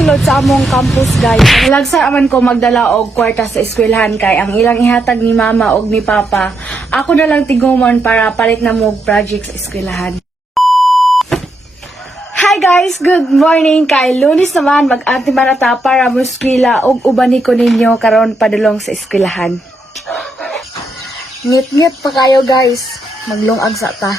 sulod sa among campus guys. Nalagsa aman ko magdala og kwarta sa eskwelahan kay ang ilang ihatag ni mama og ni papa. Ako na lang tigumon para palit na mo og project sa eskwelahan. Hi guys, good morning. Kay Lunes naman mag-anti marata para mo eskwela og ubani ko ninyo karon padulong sa eskwelahan. Ngit-ngit pa kayo guys. Maglungag sa ta.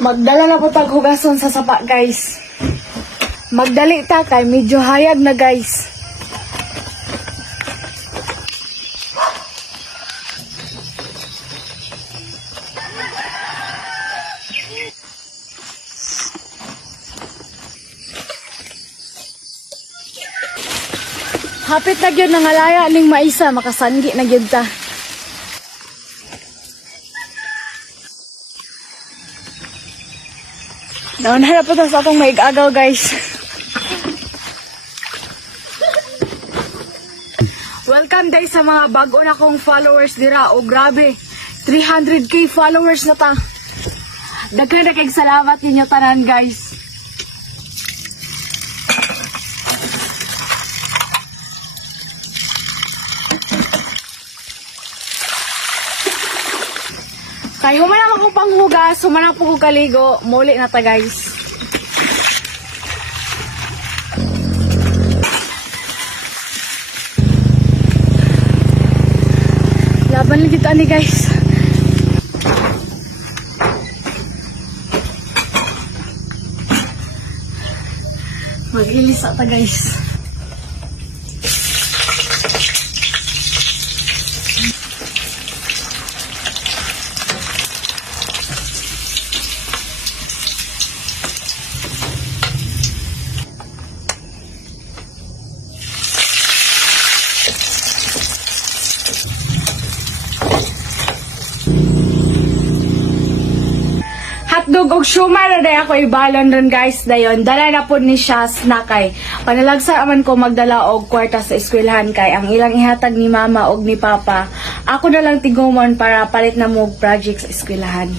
Magdala na po taghugason sa sapa guys. Magdali ta kay medyo hayag na guys. Hapit na gyud nangalaya ning maisa makasanggi na gyud ta. Naunharap po sa akong maigagaw guys. Welcome guys sa mga bago na kong followers dira. O grabe, 300k followers na ta. Daghan na kayong salamat ninyo tanan guys. Kay human naman kong panghugas, human naman po kong kaligo, muli na ta guys. Laban lang kita ni guys. Mag-ilis ta guys. Hotdog og shumay na day ako ibalon ron guys dayon. Dala na po ni siya snackay. Panalagsa aman ko magdala og kwarta sa eskwelahan kay ang ilang ihatag ni mama og ni papa. Ako na lang tigumon para palit na mo og project sa eskwelahan.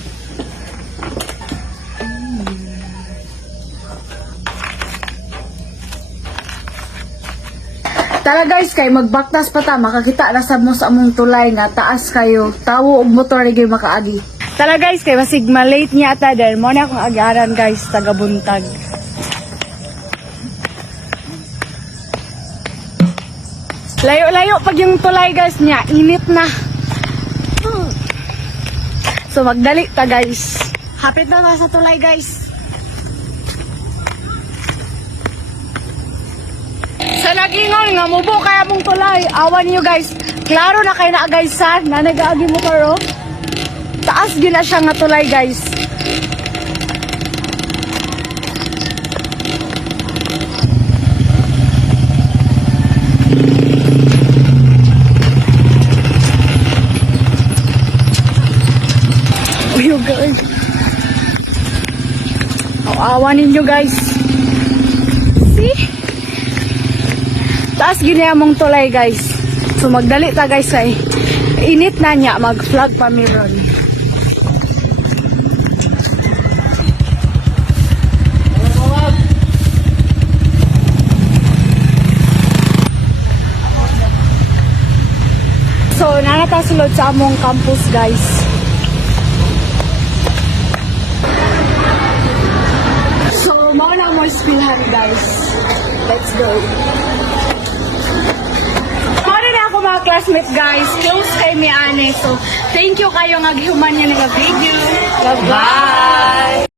Tara guys kay magbaktas pa ta makakita na sa mo sa among tulay nga taas kayo. Tawo og motor gyud makaagi. Tara guys, kay basig malate niya ata dahil mo na akong agaran guys, taga buntag. Layo-layo pag yung tulay guys niya, init na. So magdali ta guys. Hapit na sa tulay guys. Sa nag-ingol nga, mubo kaya mong tulay. Awan niyo guys. Klaro na kayo na guys sa na nag-aagi mo karo. Taas gina siya nga tulay guys. Uy guys. Awan ninyo guys. See? Taas gina mong tulay guys. So magdali ta guys ay. Init na niya mag-vlog pa meron. So, nanatasulod sa among campus, guys. So, mauna mo eskwelahan, guys. Let's go. Mauna na ako mga classmates, guys. Close kay Miane. So, thank you kayo nga gihuman niya ng video. Bye-bye!